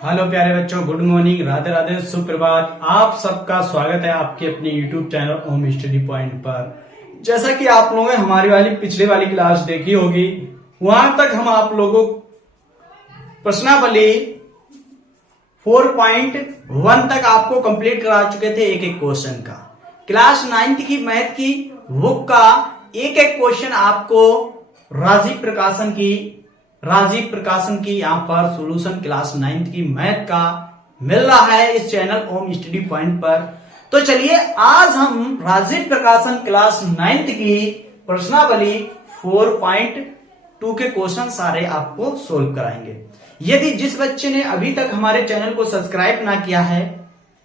Hello प्यारे बच्चों, good morning, Radhe Radhe, सुप्रभात। आप सबका स्वागत है आपके अपने यूट्यूब चैनल ओम स्टडी पॉइंट पर। जैसा कि आप लोगों ने हमारी पिछले वाली क्लास देखी होगी, वहां तक हम आप लोगों प्रश्नावली 4.1 तक आपको कंप्लीट करा चुके थे एक एक क्वेश्चन का। क्लास 9th की मैथ की बुक का एक एक क्वेश्चन आपको राजीव प्रकाशन की यहाँ पर सॉल्यूशन क्लास 9th की मैथ का मिल रहा है इस चैनल ओम स्टडी पॉइंट पर। तो चलिए आज हम राजीव प्रकाशन क्लास 9th की प्रश्नावली 4.2 के क्वेश्चन सारे आपको सोल्व कराएंगे। यदि जिस बच्चे ने अभी तक हमारे चैनल को सब्सक्राइब ना किया है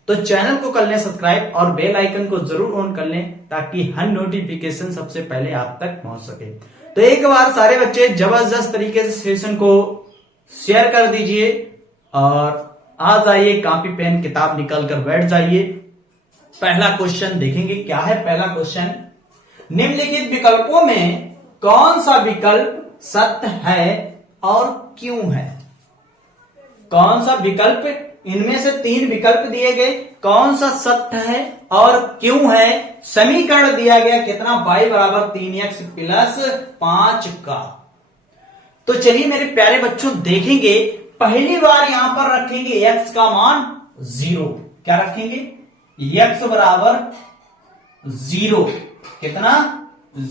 तो चैनल को कर लें सब्सक्राइब और बेल आइकन को जरूर ऑन कर लें ताकि हर नोटिफिकेशन सबसे पहले आप तक पहुंच सके। तो एक बार सारे बच्चे जबरदस्त तरीके से सेशन को शेयर कर दीजिए और आ जाइए, कॉपी पेन किताब निकाल कर बैठ जाइए। पहला क्वेश्चन देखेंगे। क्या है पहला क्वेश्चन? निम्नलिखित विकल्पों में कौन सा विकल्प सत्य है और क्यों है? कौन सा विकल्प, इनमें से 3 विकल्प दिए गए, कौन सा सत्य है और क्यों है? समीकरण दिया गया कितना? y बराबर 3x प्लस 5 का। तो चलिए मेरे प्यारे बच्चों देखेंगे, पहली बार यहां पर रखेंगे x का मान 0। क्या रखेंगे? x बराबर 0। कितना?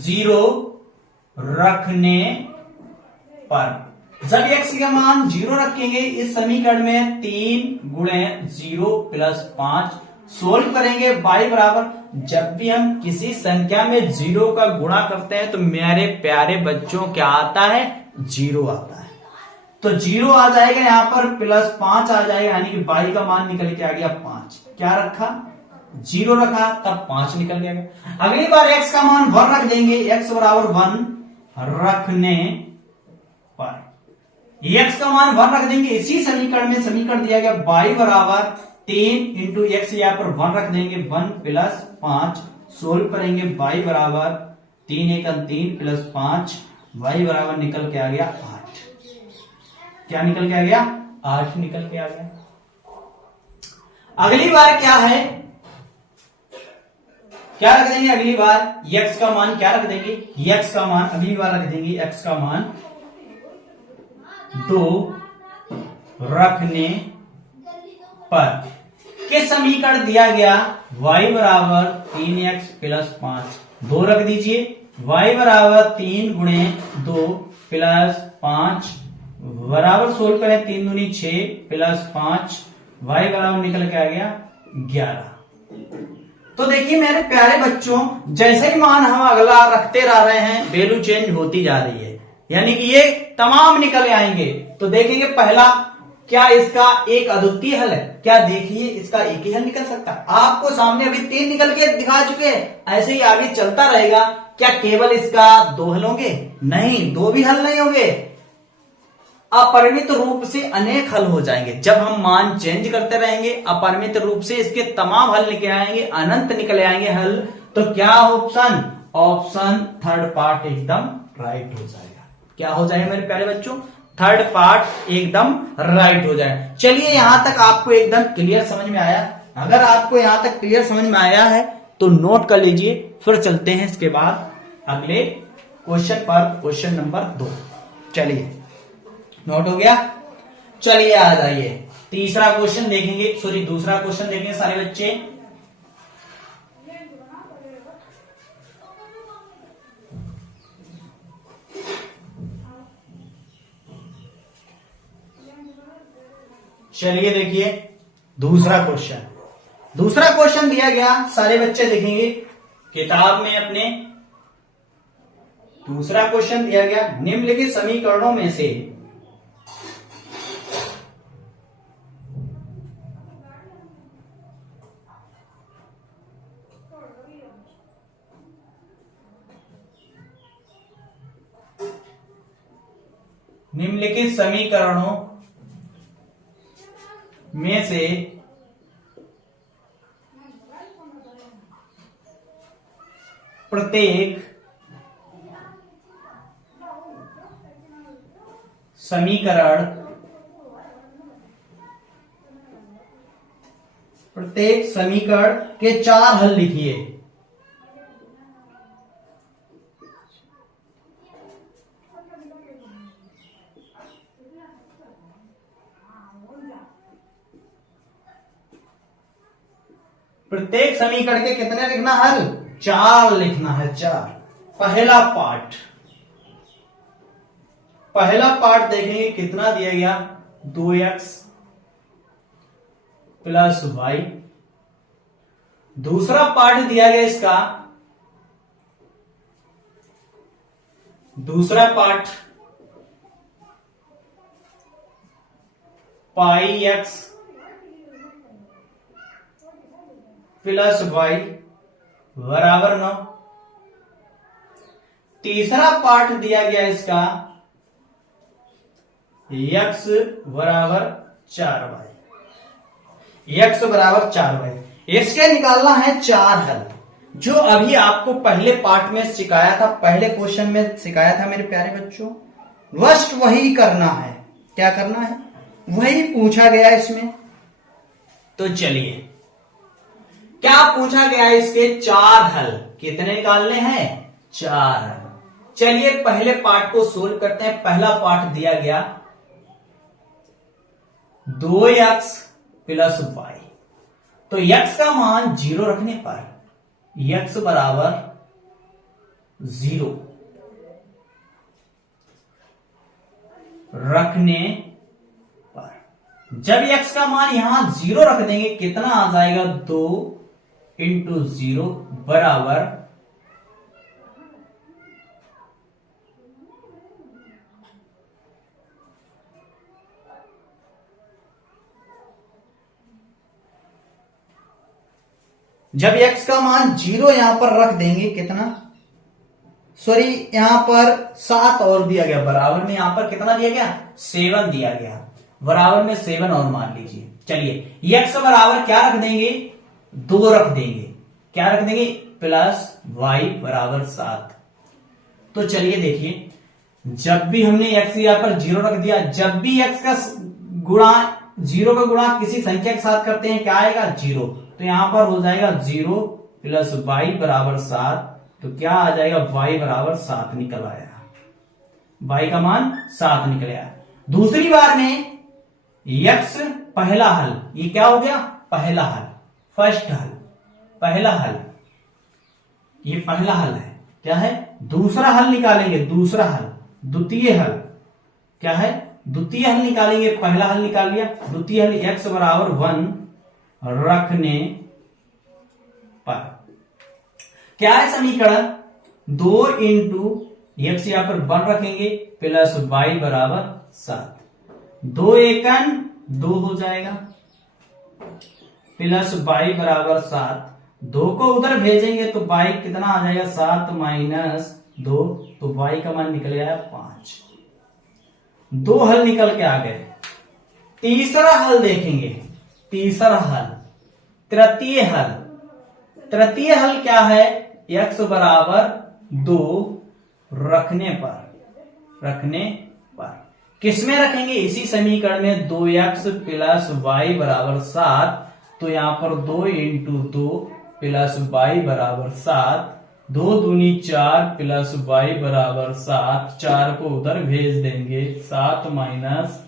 0 रखने पर जब x का मान 0 रखेंगे इस समीकरण में 3 गुणे 0 प्लस 5 सोल्व करेंगे। y बराबर, जब भी हम किसी संख्या में 0 का गुणा करते हैं तो मेरे प्यारे बच्चों क्या आता है? 0 आता है। तो 0 आ जाएगा यहां पर, प्लस 5 आ जाएगा, यानी कि y का मान निकल के आ गया 5। क्या रखा? 0 रखा, तब 5 निकल गया। अगली बार x का मान 1 रख देंगे, x बराबर 1 रखने पर x का मान 1 रख देंगे। इसी समीकरण में समीकरण दिया गया y बराबर 3 इंटू एक्स, यहां पर 1 रख देंगे, 1 प्लस 5 सोल्व करेंगे। y बराबर 3 1 3 प्लस 5, y बराबर निकल के आ गया 8। क्या निकल के आ गया? 8 निकल के आ गया। अगली बार क्या है? क्या रख देंगे अगली बार? x का मान क्या रख देंगे? x का मान अगली बार रख देंगे x का मान 2 रखने पर। किस समीकरण दिया गया? y बराबर 3x प्लस 5, 2 रख दीजिए, y बराबर 3 गुणे 2 प्लस 5 बराबर सोल्व करें, 3 दूनी 6 प्लस 5, y बराबर निकल के आ गया 11। तो देखिए मेरे प्यारे बच्चों, जैसे ही मान हम अगला रखते रह रहे हैं वैल्यू चेंज होती जा रही है, यानी कि ये तमाम निकल आएंगे। तो देखेंगे पहला, क्या इसका एक अद्वितीय हल है? क्या देखिए इसका एक ही हल निकल सकता है? आपको सामने अभी 3 निकल के दिखा चुके हैं, ऐसे ही आगे चलता रहेगा। क्या केवल इसका 2 हल होंगे? नहीं, 2 भी हल नहीं होंगे, अपरिमित रूप से अनेक हल हो जाएंगे। जब हम मान चेंज करते रहेंगे अपरिमित रूप से इसके तमाम हल निकल आएंगे, अनंत निकल आएंगे हल। तो क्या ऑप्शन? ऑप्शन थर्ड पार्ट एकदम राइट हो जाएगा। क्या हो जाएगा मेरे प्यारे बच्चों? थर्ड पार्ट एकदम राइट हो जाए। चलिए यहां तक आपको एकदम क्लियर समझ में आया? अगर आपको यहां तक क्लियर समझ में आया है तो नोट कर लीजिए, फिर चलते हैं इसके बाद अगले क्वेश्चन पर, क्वेश्चन नंबर 2। चलिए नोट हो गया? चलिए आ जाइए तीसरा क्वेश्चन देखेंगे, सॉरी दूसरा क्वेश्चन देखेंगे सारे बच्चे। चलिए देखिए दूसरा क्वेश्चन दिया गया, सारे बच्चे देखेंगे किताब में अपने। दूसरा क्वेश्चन दिया गया, निम्नलिखित समीकरणों में से प्रत्येक समीकरण, प्रत्येक समीकरण के 4 हल लिखिए। प्रत्येक समीकरण के कितने लिखना हल? 4 लिखना है, 4। पहला पार्ट देखेंगे कितना दिया गया, 2x प्लस वाई। दूसरा पार्ट दिया गया इसका, दूसरा पार्ट पाई एक्स प्लस वाई बराबर 9। तीसरा पार्ट दिया गया इसका x बराबर 4y, x बराबर 4y। इसके निकालना है 4 हल, जो अभी आपको पहले पार्ट में सिखाया था, पहले क्वेश्चन में सिखाया था मेरे प्यारे बच्चों। बस वही करना है। क्या करना है? वही पूछा गया इसमें। तो चलिए, क्या पूछा गया है? इसके 4 हल। कितने निकालने हैं? 4 हल। चलिए पहले पार्ट को सोल्व करते हैं। पहला पार्ट दिया गया 2x प्लस वाई। तो x का मान 0 रखने पर x बराबर 0 रखने पर, जब x का मान यहां 0 रख देंगे, कितना आ जाएगा? 2 इंटू 0 बराबर जब x का मान 0 यहां पर रख देंगे, कितना, सॉरी यहां पर 7 और दिया गया, बराबर में यहां पर कितना दिया गया? 7 दिया गया, बराबर में 7 और मान लीजिए। चलिए x बराबर क्या रख देंगे? 2 रख देंगे। क्या रख देंगे? प्लस y बराबर 7। तो चलिए देखिए, जब भी हमने x यहां पर 0 रख दिया, जब भी x का गुणा 0 का गुणा किसी संख्या के साथ करते हैं, क्या आएगा? 0। तो यहां पर हो जाएगा 0 प्लस y बराबर 7। तो क्या आ जाएगा? y बराबर 7 निकल आया, y का मान 7 निकल आया। दूसरी बार में x पहला हल, ये क्या हो गया? पहला हल, फर्स्ट हल, पहला हल, ये पहला हल है। क्या है? दूसरा हल निकालेंगे, दूसरा हल, द्वितीय हल। क्या है? द्वितीय हल निकालेंगे। पहला हल निकाल लिया, द्वितीय हल x बराबर 1 रखने पर क्या है समीकरण? 2 इंटू x यहां पर 1 रखेंगे प्लस y बराबर 7। 2 एकन 2 हो जाएगा प्लस y बराबर 7। 2 को उधर भेजेंगे तो y कितना आ जाएगा? 7 माइनस 2, तो y का मान निकल आया 5। 2 हल निकल के आ गए। तीसरा हल देखेंगे, तीसरा हल, तृतीय हल। तृतीय हल क्या है? x बराबर 2 रखने पर किसमें रखेंगे? इसी समीकरण में 2x प्लस वाई बराबर 7। तो यहां पर 2 इंटू 2 प्लस वाई बराबर 7। 2 दूनी 4 प्लस वाई बराबर 7। 4 को उधर भेज देंगे, 7 माइनस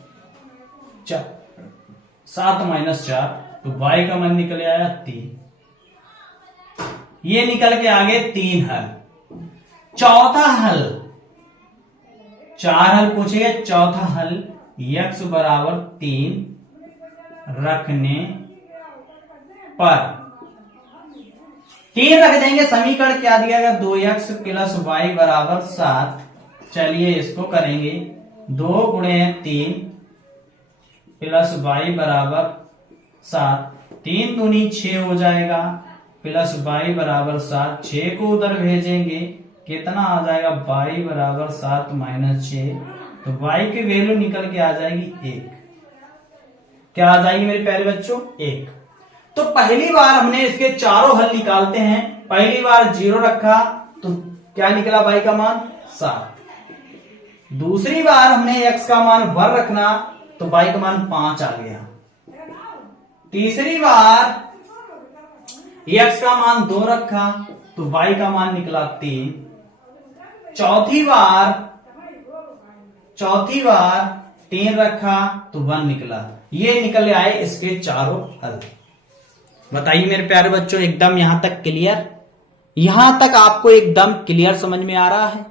4, तो y का मान निकल आया 3। ये निकल के आगे 3 हल। चौथा हल, 4 हल पूछेगा, चौथा हल x बराबर 3 रखने पर 3 रख देंगे। समीकरण क्या दिया गया? 2x प्लस वाई बराबर 7। चलिए इसको करेंगे, 2 गुणे 3 प्लस वाई बराबर 7। 3 दूनी 6 हो जाएगा प्लस वाई बराबर 7। 6 को उधर भेजेंगे, कितना आ जाएगा? y बराबर 7 माइनस 6। तो y की वैल्यू निकल के आ जाएगी 1। क्या आ जाएगी मेरे प्यारे बच्चों? 1। तो पहली बार हमने इसके चारों हल निकालते हैं। पहली बार 0 रखा तो क्या निकला? y का मान 7। दूसरी बार हमने x का मान 1 रखना तो y का मान 5 आ गया। तीसरी बार x का मान 2 रखा तो y का मान निकला 3। चौथी बार 3 रखा तो 1 निकला। ये निकल आए इसके चारों हल। बताइए मेरे प्यारे बच्चों, एकदम यहां तक क्लियर? यहां तक आपको एकदम क्लियर समझ में आ रहा है?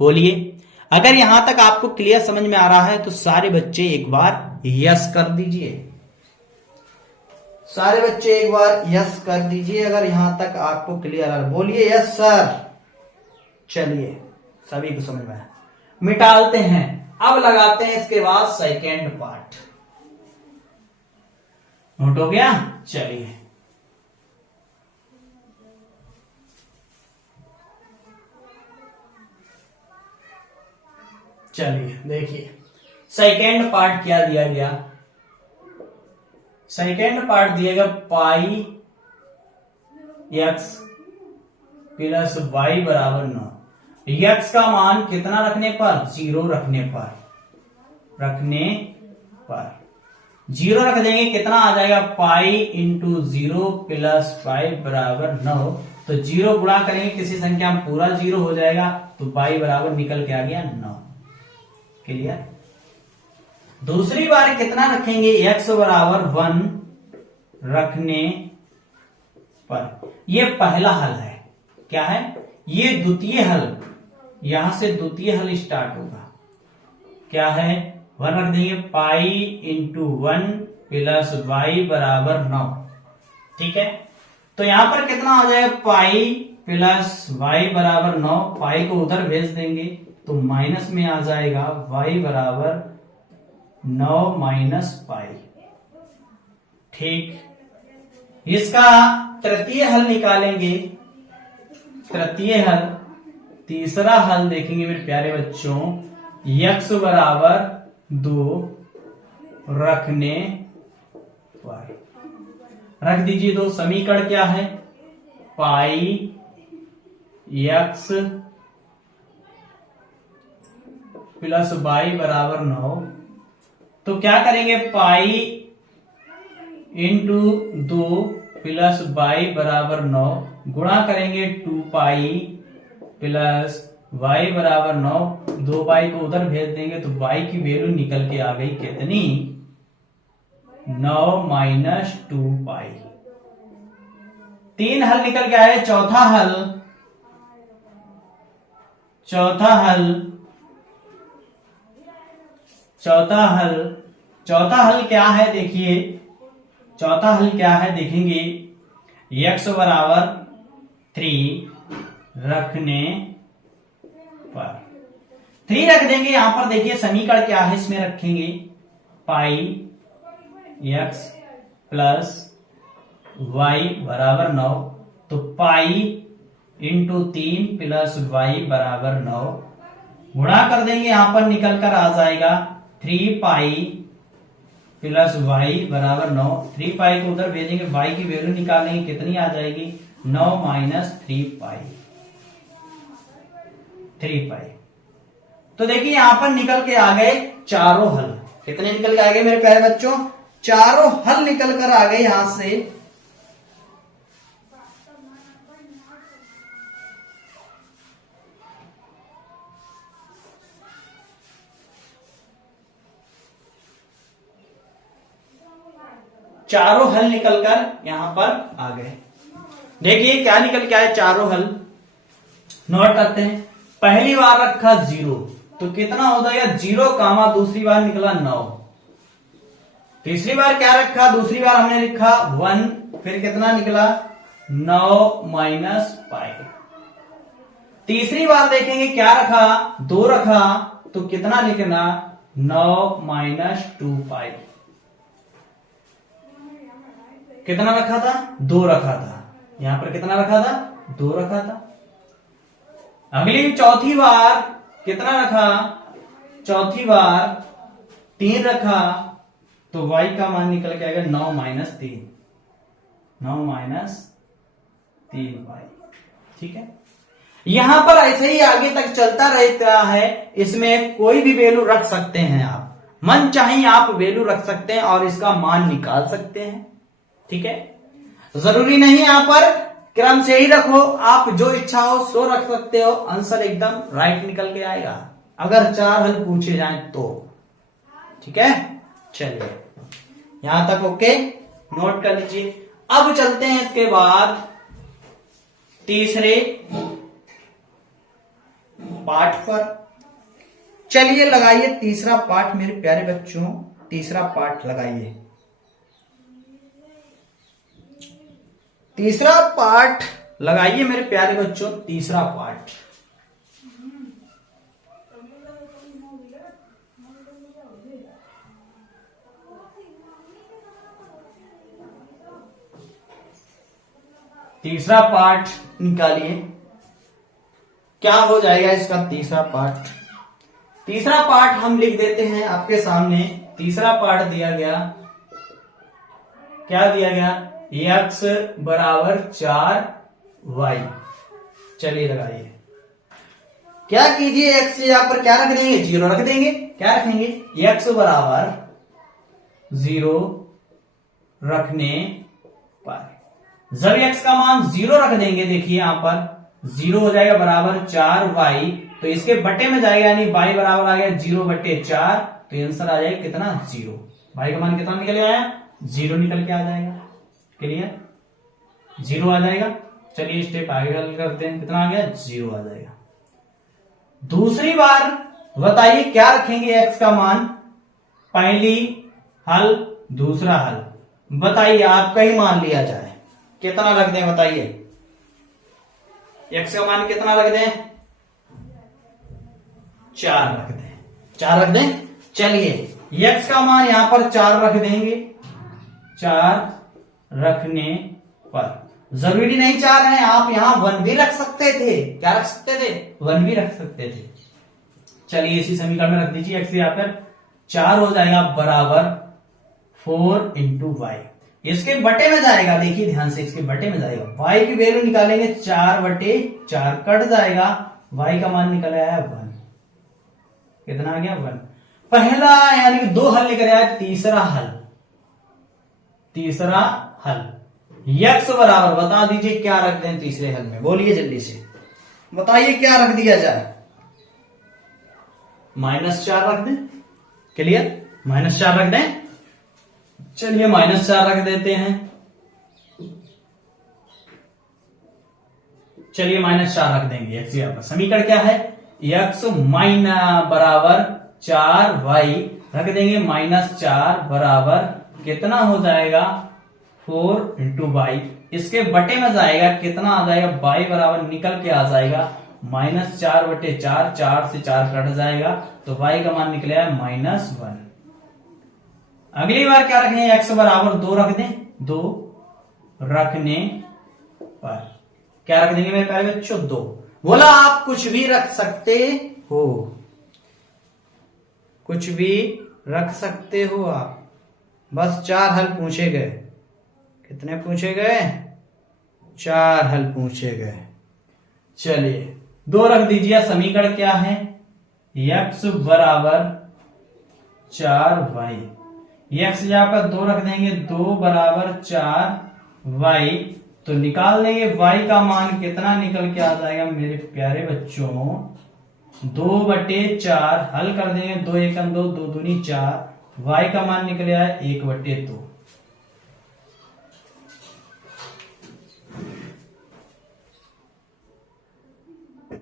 बोलिए, अगर यहां तक आपको क्लियर समझ में आ रहा है तो सारे बच्चे एक बार यस कर दीजिए। सारे बच्चे एक बार यस कर दीजिए अगर यहां तक आपको क्लियर आ रहा है। बोलिए यस सर। चलिए, सभी को समझ में आया। मिटालते हैं, अब लगाते हैं इसके बाद सेकेंड पार्ट। नोट हो गया? चलिए, देखिए सेकेंड पार्ट क्या दिया गया। सेकेंड पार्ट दिएगा पाई एक्स प्लस वाई बराबर 9। एक्स का मान कितना रखने पर? 0 रखने पर 0 रख देंगे, कितना आ जाएगा? पाई इंटू 0 प्लस पाई बराबर 9। तो 0 गुणा करेंगे किसी संख्या में पूरा 0 हो जाएगा, तो पाई बराबर निकल के आ गया 9। क्लियर? दूसरी बार कितना रखेंगे? x बराबर 1 रखने पर। ये पहला हल है। क्या है? ये द्वितीय हल। यहां से द्वितीय हल स्टार्ट होगा। क्या है? 1 रख देंगे, पाई इंटू 1 प्लस वाई बराबर 9। ठीक है, तो यहां पर कितना हो जाएगा? पाई प्लस वाई बराबर 9। पाई को उधर भेज देंगे तो माइनस में आ जाएगा, वाई बराबर 9 माइनस पाई। ठीक, इसका तृतीय हल निकालेंगे। तृतीय हल, तीसरा हल देखेंगे मेरे प्यारे बच्चों। x बराबर 2 रखने पर रख दीजिए 2। समीकरण क्या है? पाई x प्लस वाई बराबर 9। तो क्या करेंगे? पाई इंटू 2 प्लस वाई बराबर 9 गुणा करेंगे 2 पाई प्लस वाई बराबर 9। 2 पाई को उधर भेज देंगे तो वाई की वैल्यू निकल के आ गई कितनी? 9 माइनस 2 पाई। 3 हल निकल के आए। चौथा हल क्या है? देखिए चौथा हल क्या है देखेंगे। x बराबर 3 रखने पर 3 रख देंगे। यहां पर देखिए समीकरण क्या है, इसमें रखेंगे पाई x प्लस वाई बराबर 9। तो पाई इंटू 3 प्लस वाई बराबर 9 गुणा कर देंगे, यहां पर निकल कर आ जाएगा 3 पाई प्लस वाई बराबर 9। 3 पाई को उधर भेजेंगे, वाई की वैल्यू निकालेंगे, कितनी आ जाएगी? 9 माइनस 3 पाई। तो देखिए यहां पर निकल के आ गए चारों हल। कितने निकल के आ गए मेरे प्यारे बच्चों? चारों हल निकल कर आ गए यहां से। चारों हल निकलकर यहां पर आ गए। देखिए क्या निकल के आए चारों हल, नोट करते हैं। पहली बार रखा 0 तो कितना हो जाएगा? 0 कामा दूसरी बार निकला 9। तीसरी बार क्या रखा? दूसरी बार हमने लिखा 1, फिर कितना निकला? 9 माइनस पाई। तीसरी बार देखेंगे क्या रखा? 2 रखा तो कितना लिखना? 9 माइनस 2 पाई। कितना रखा था? 2 रखा था। यहां पर कितना रखा था? 2 रखा था। अगली चौथी बार कितना रखा? चौथी बार 3 रखा तो y का मान निकल के आएगा 9 माइनस 3। 9 minus 3 y। ठीक है, यहां पर ऐसे ही आगे तक चलता रहता है, इसमें कोई भी वैल्यू रख सकते हैं आप, मन चाहे आप वैल्यू रख सकते हैं और इसका मान निकाल सकते हैं। ठीक है, जरूरी नहीं यहां पर क्रम से ही रखो, आप जो इच्छा हो सो रख सकते हो, आंसर एकदम राइट निकल के आएगा अगर 4 हल पूछे जाएं तो। ठीक है, चलिए यहां तक ओके, नोट कर लीजिए। अब चलते हैं इसके बाद तीसरे पाठ पर। चलिए लगाइए तीसरा पाठ मेरे प्यारे बच्चों, तीसरा पाठ लगाइए। तीसरा पाठ लगाइए मेरे प्यारे बच्चों, तीसरा पाठ। तीसरा पाठ निकालिए, क्या हो जाएगा इसका तीसरा पाठ। तीसरा पाठ हम लिख देते हैं आपके सामने। तीसरा पाठ दिया गया, क्या दिया गया, x बराबर 4y। चलिए लगाइए, क्या कीजिए, x यहां पर क्या रख देंगे, 0 रख देंगे। क्या रखेंगे, x बराबर 0 रखने पर जब x का मान 0 रख देंगे, देखिए यहां पर 0 हो जाएगा बराबर 4y, तो इसके बटे में जाएगा, यानी y बराबर आ गया 0/4, तो आंसर आ जाएगा कितना, 0। y का मान कितना निकल आया, 0 निकल के आ जाएगा। क्लियर, 0 आ जाएगा। चलिए स्टेप आगे करते हैं, कितना आ गया, 0 आ जाएगा। दूसरी बार बताइए क्या रखेंगे x का मान, पहली हल दूसरा हल, बताइए आपका ही मान लिया जाए, कितना रख दें बताइए, x का मान कितना रख दें, 4 रख दें, 4 रख दें। चलिए x का मान यहां पर 4 रख देंगे, 4 रखने पर जरूरी नहीं 4 है, आप यहां 1 भी रख सकते थे। क्या रख सकते थे, 1 भी रख सकते थे। चलिए इसी समीकरण में रख दीजिए, x यहां पर 4 हो जाएगा बराबर 4 × y, इसके बटे में जाएगा, देखिए ध्यान से, इसके बटे में जाएगा, y की वैल्यू निकालेंगे 4/4 कट जाएगा, y का मान निकल आया 1। कितना आ गया, 1। पहला यानी कि 2 हल निकल आया, तीसरा हल, तीसरा हल x बराबर बता दीजिए क्या रख दें तीसरे हल में, बोलिए जल्दी से बताइए क्या रख दिया जाए, -4 रख दें। क्लियर, -4 रख दें। चलिए -4 रख देते हैं, चलिए -4 रख देंगे। x यहां पर समीकरण क्या है, x बराबर 4y रख देंगे, -4 बराबर कितना हो जाएगा, 4 × y, इसके बटे में जाएगा, कितना आ जाएगा, y बराबर निकल के आ जाएगा -4/4, 4 से 4 कट जाएगा, तो y का मान निकलेगा -1। अगली बार क्या रखें, x बराबर 2 रख दें, 2 रखने पर क्या रख देंगे मेरे प्यारे बच्चों, 2। बोला आप कुछ भी रख सकते हो, कुछ भी रख सकते हो आप, बस 4 हल पूछे गए। कितने पूछे गए, 4 हल पूछे गए। चलिए 2 रख दीजिए, समीकरण क्या है, x बराबर 4y, x यहां पर 2 रख देंगे, 2 बराबर 4y, तो निकाल देंगे y का मान कितना निकल के आ जाएगा मेरे प्यारे बच्चों, 2/4 हल कर देंगे, 2 × 1 = 2, 2 × 2 = 4, y का मान निकले आया 1/2।